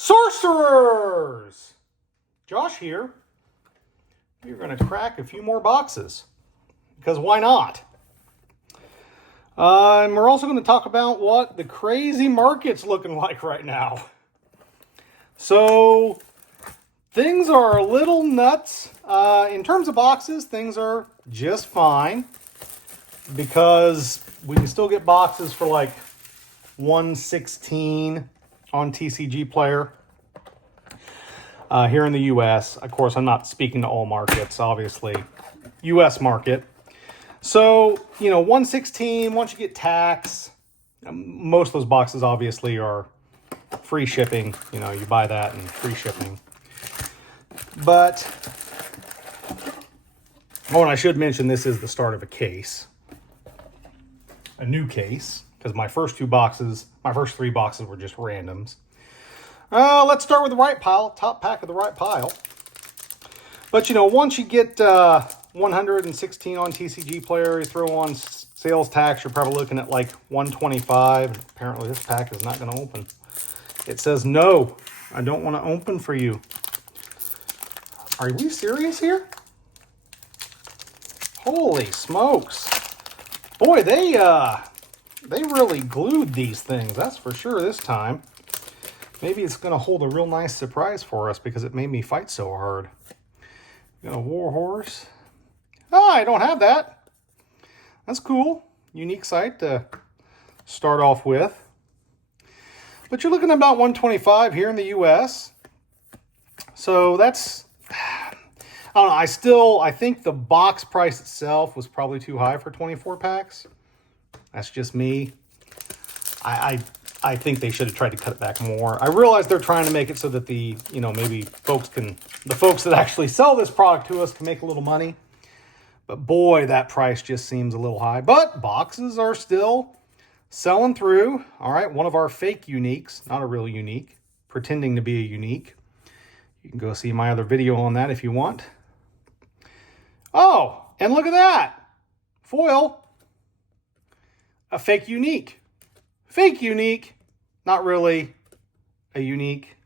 Sorcerers! Josh here. We're going to crack a few more boxes, because why not? And we're also going to talk about what the crazy market's looking like right now. So, things are a little nuts. In terms of boxes, things are just fine, because we can still get boxes for like 116 on TCG Player here in the U.S. Of course, I'm not speaking to all markets, obviously. U.S. market. So, 116, once you get tax, most of those boxes obviously are free shipping. You buy that and free shipping. But, and I should mention this is the start of a case. A new case. Because my first three boxes were just randoms. Let's start with the right pile. Top pack of the right pile. But, once you get 116 on TCG Player, you throw on sales tax, you're probably looking at like 125. Apparently this pack is not going to open. It says, no, I don't want to open for you. Are we serious here? Holy smokes. Boy, they really glued these things, that's for sure this time. Maybe it's going to hold a real nice surprise for us because it made me fight so hard. Got a war horse. Oh, I don't have that. That's cool. Unique sight to start off with. But you're looking at about 125 here in the U.S. So that's, I don't know, I think the box price itself was probably too high for 24 packs. That's just me. I think they should have tried to cut it back more. I realize they're trying to make it so that maybe the folks that actually sell this product to us can make a little money. But boy, that price just seems a little high. But boxes are still selling through. All right, one of our fake uniques, not a real unique, pretending to be a unique. You can go see my other video on that if you want. Oh, and look at that. Foil. A fake unique. Fake unique. Not really a unique.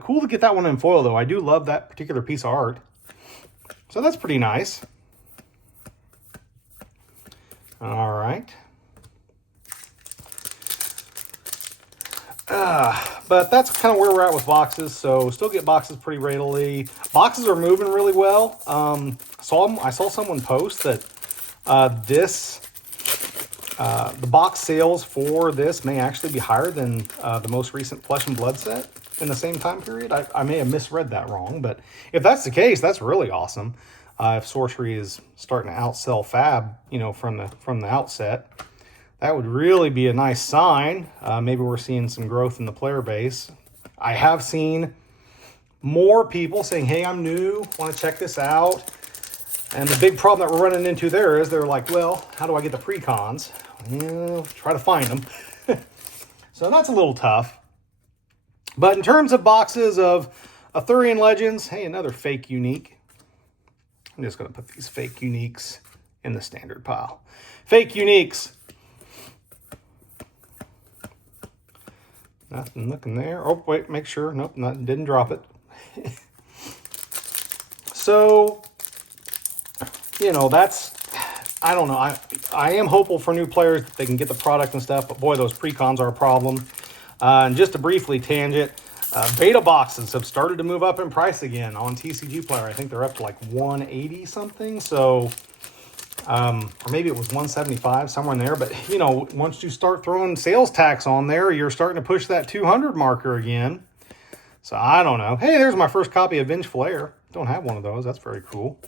Cool to get that one in foil, though. I do love that particular piece of art. So that's pretty nice. All right. But that's kind of where we're at with boxes. So still get boxes pretty readily. Boxes are moving really well. I saw someone post that the box sales for this may actually be higher than the most recent Flesh and Blood set in the same time period. I may have misread that wrong, but if that's the case, that's really awesome. If Sorcery is starting to outsell Fab, from the outset, that would really be a nice sign. Maybe we're seeing some growth in the player base. I have seen more people saying, hey, I'm new, want to check this out. And the big problem that we're running into there is they're like, well, how do I get the pre-cons? Try to find them. So that's a little tough. But in terms of boxes of Arthurian Legends, hey, another fake unique. I'm just going to put these fake uniques in the standard pile. Fake uniques. Nothing looking there. Oh, wait, make sure. Nope, didn't drop it. So, that's, I don't know. I am hopeful for new players that they can get the product and stuff, but boy, those pre-cons are a problem. And just to briefly tangent, beta boxes have started to move up in price again on TCG Player. I think they're up to like 180 something. So, or maybe it was 175, somewhere in there. But, once you start throwing sales tax on there, you're starting to push that 200 marker again. So, I don't know. Hey, there's my first copy of Vengeful Air. Don't have one of those. That's very cool.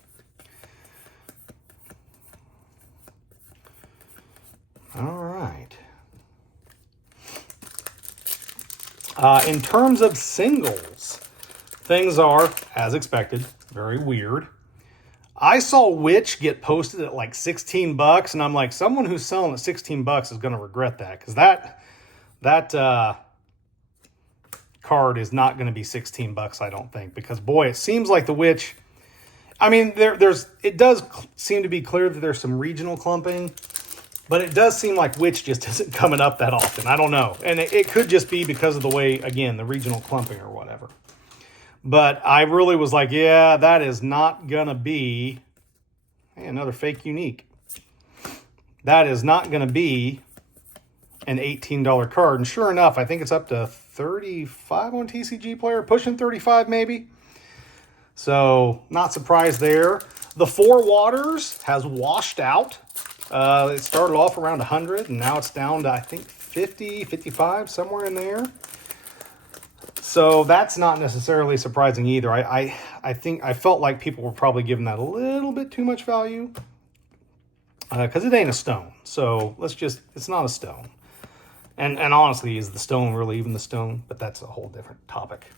All right. In terms of singles, things are, as expected, very weird. I saw Witch get posted at like 16 bucks, and I'm like, someone who's selling at 16 bucks is going to regret that, because that card is not going to be 16 bucks, I don't think, because boy, it seems like the Witch, I mean, it does seem to be clear that there's some regional clumping. But it does seem like Witch just isn't coming up that often. I don't know. And it could just be because of the way, again, the regional clumping or whatever. But I really was like, yeah, that is not going to be... Hey, another fake unique. That is not going to be an $18 card. And sure enough, I think it's up to 35 on TCG Player, pushing 35 maybe. So, not surprised there. The Four Waters has washed out. It started off around 100, and now it's down to, I think, 50, 55, somewhere in there. So that's not necessarily surprising either. I think I felt like people were probably giving that a little bit too much value because it ain't a stone. So it's not a stone. And honestly, is the stone really even the stone? But that's a whole different topic.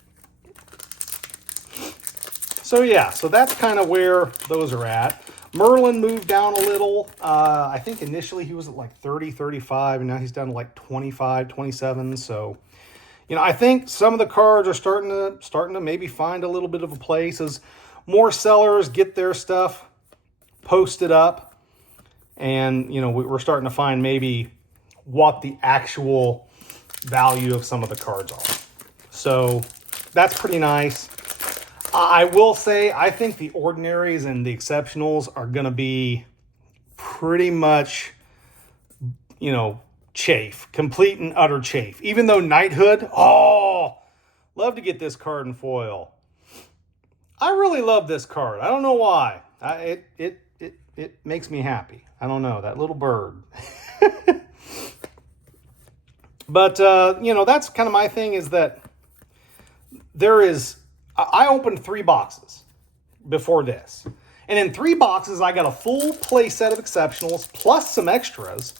So yeah, so that's kind of where those are at. Merlin moved down a little. I think initially he was at like 30, 35, and now he's down to like 25, 27. So, you know, I think some of the cards are starting to maybe find a little bit of a place as more sellers get their stuff posted up. And, you know, we're starting to find maybe what the actual value of some of the cards are. So that's pretty nice. I will say, I think the ordinaries and the exceptionals are going to be pretty much, you know, chafe. Complete and utter chafe. Even though Knighthood, oh, love to get this card in foil. I really love this card. I don't know why. It makes me happy. I don't know, that little bird. But, you know, that's kind of my thing is that I opened 3 boxes before this. And in 3 boxes, I got a full play set of exceptionals plus some extras.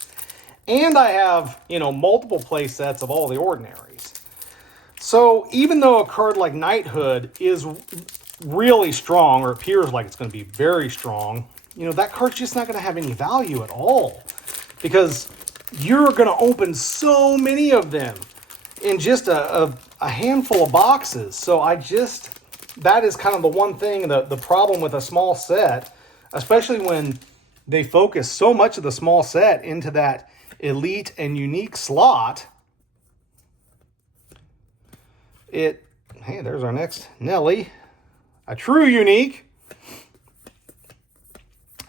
And I have, you know, multiple play sets of all the ordinaries. So even though a card like Knighthood is really strong, or appears like it's going to be very strong, you know, that card's just not going to have any value at all. Because you're going to open so many of them in just a handful of boxes. So that is kind of the one thing, the problem with a small set, especially when they focus so much of the small set into that elite and unique slot. Hey, there's our next Nelly, a true unique.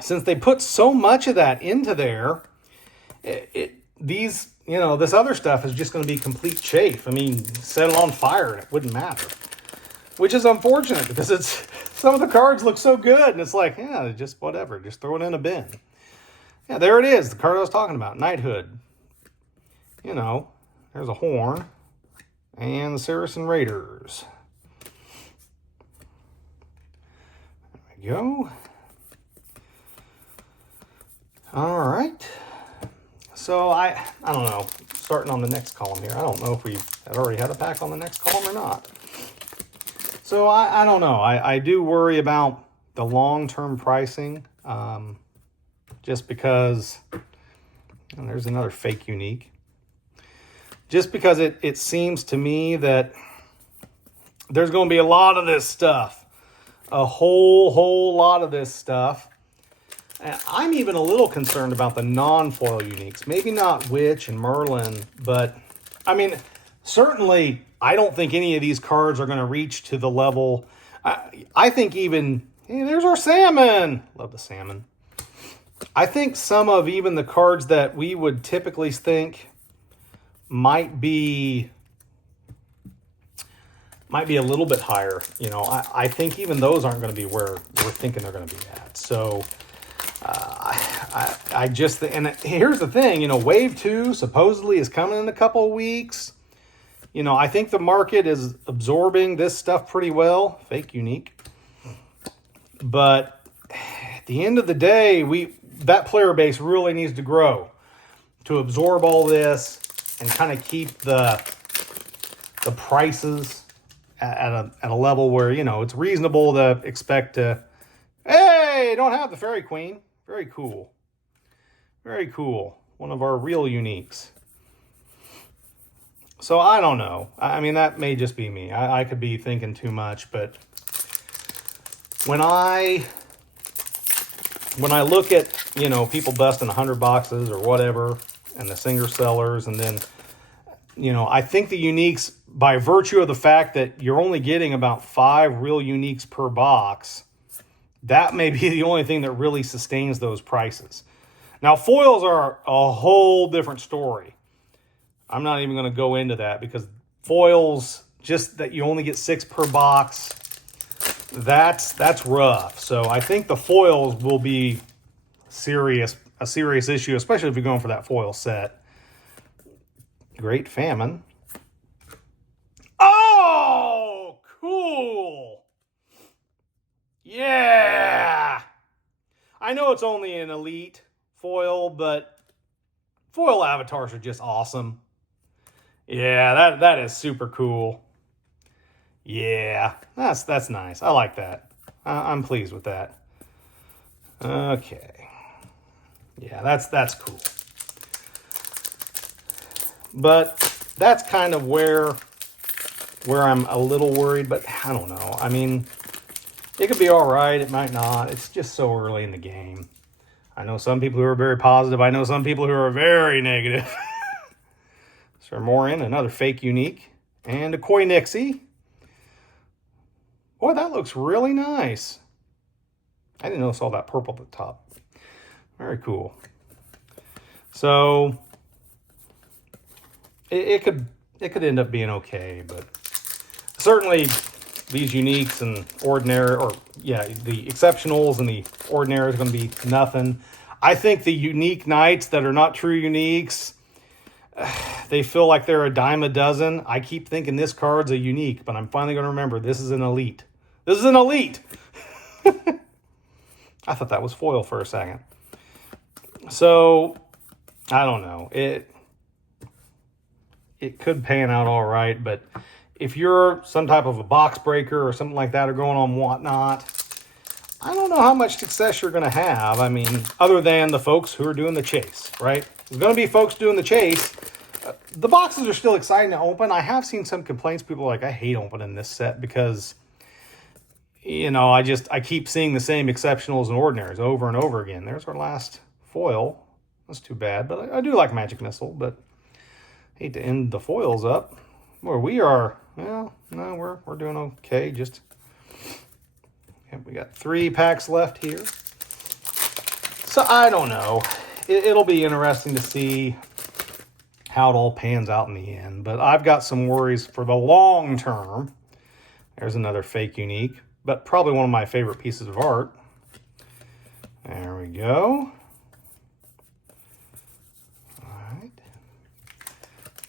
Since they put so much of that into there, you know, this other stuff is just going to be complete chafe. I mean, set it on fire and it wouldn't matter. Which is unfortunate because some of the cards look so good and it's like, yeah, just whatever. Just throw it in a bin. Yeah, there it is. The card I was talking about, Knighthood. You know, there's a horn and the Saracen Raiders. There we go. All right. So I don't know, starting on the next column here. I don't know if we had already had a pack on the next column or not. So I don't know. I do worry about the long-term pricing just because, and there's another fake unique. Just because it seems to me that there's going to be a lot of this stuff. A whole lot of this stuff. And I'm even a little concerned about the non-foil uniques. Maybe not Witch and Merlin, but I mean, certainly I don't think any of these cards are going to reach to the level. I think even, hey, there's our salmon. Love the salmon. I think some of even the cards that we would typically think might be a little bit higher. You know, I think even those aren't going to be where we're thinking they're going to be at. So I just, and here's the thing, you know, Wave 2 supposedly is coming in a couple of weeks. You know, I think the market is absorbing this stuff pretty well. Fake unique. But at the end of the day, that player base really needs to grow to absorb all this and kind of keep the prices at a level where, you know, it's reasonable to expect to, hey, don't have the Fairy Queen. Very cool. Very cool. One of our real uniques. So I don't know. I mean, that may just be me. I could be thinking too much, but when I when I look at, you know, people busting 100 boxes or whatever, and the Singer sellers, and then, you know, I think the uniques, by virtue of the fact that you're only getting about 5 real uniques per box, that may be the only thing that really sustains those prices. Now, foils are a whole different story. I'm not even going to go into that, because foils, just that you only get 6 per box, that's rough. So I think the foils will be a serious issue, especially if you're going for that foil set. Great Famine. Oh, cool. Yeah. I know it's only an elite foil, but foil avatars are just awesome. Yeah, that is super cool. Yeah, that's nice. I like that. I'm pleased with that. Okay. Yeah, that's cool. But that's kind of where I'm a little worried, but I don't know. I mean, it could be all right. It might not. It's just so early in the game. I know some people who are very positive. I know some people who are very negative. Sir Morin, another fake unique. And a Koi Nixie. Boy, that looks really nice. I didn't notice all that purple at the top. Very cool. So it could end up being okay, but certainly these uniques and ordinary, or yeah, the exceptionals and the ordinary is going to be nothing. I think the unique knights that are not true uniques, they feel like they're a dime a dozen. I keep thinking this card's a unique, but I'm finally going to remember this is an elite. This is an elite. I thought that was foil for a second. So, I don't know. It could pan out all right, but if you're some type of a box breaker or something like that, or going on Whatnot, I don't know how much success you're going to have. I mean, other than the folks who are doing the chase, right? There's going to be folks doing the chase. The boxes are still exciting to open. I have seen some complaints. People are like, I hate opening this set because, you know, I keep seeing the same exceptionals and ordinaries over and over again. There's our last foil. That's too bad, but I do like Magic Missile, but hate to end the foils up. Where we are, well, no, we're doing okay. Just, yeah, we got 3 packs left here. So I don't know. It'll be interesting to see how it all pans out in the end, but I've got some worries for the long term. There's another fake unique, but probably one of my favorite pieces of art. There we go. All right.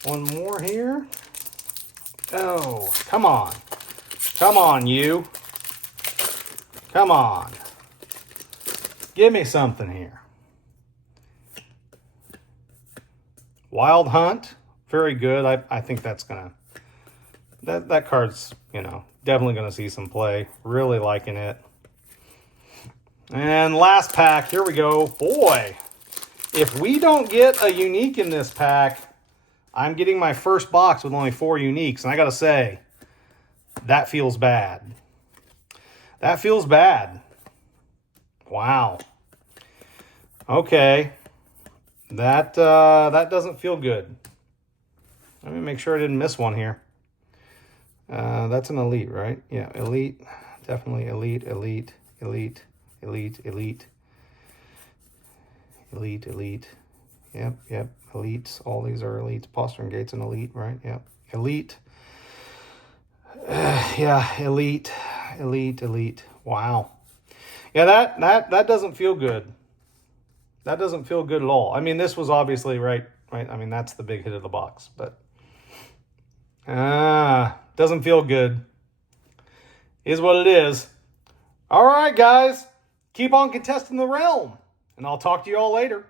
One more here. Oh, come on. Come on, you. Come on. Give me something here. Wild Hunt. Very good. I think that's going to... That card's, you know, definitely going to see some play. Really liking it. And last pack. Here we go. Boy, if we don't get a unique in this pack, I'm getting my first box with only 4 uniques. And I got to say, that feels bad. That feels bad. Wow. Okay. That doesn't feel good. Let me make sure I didn't miss one here. That's an elite, right? Yeah, elite. Definitely elite, elite, elite, elite, elite. Elite, elite. Yep. Elites. All these are elites. Postern Gate's an elite, right? Yep. Elite. Yeah, elite. Elite, elite. Wow. Yeah, that doesn't feel good. That doesn't feel good at all. I mean, this was obviously right. I mean, that's the big hit of the box, but doesn't feel good. Is what it is. All right, guys. Keep on contesting the realm, and I'll talk to you all later.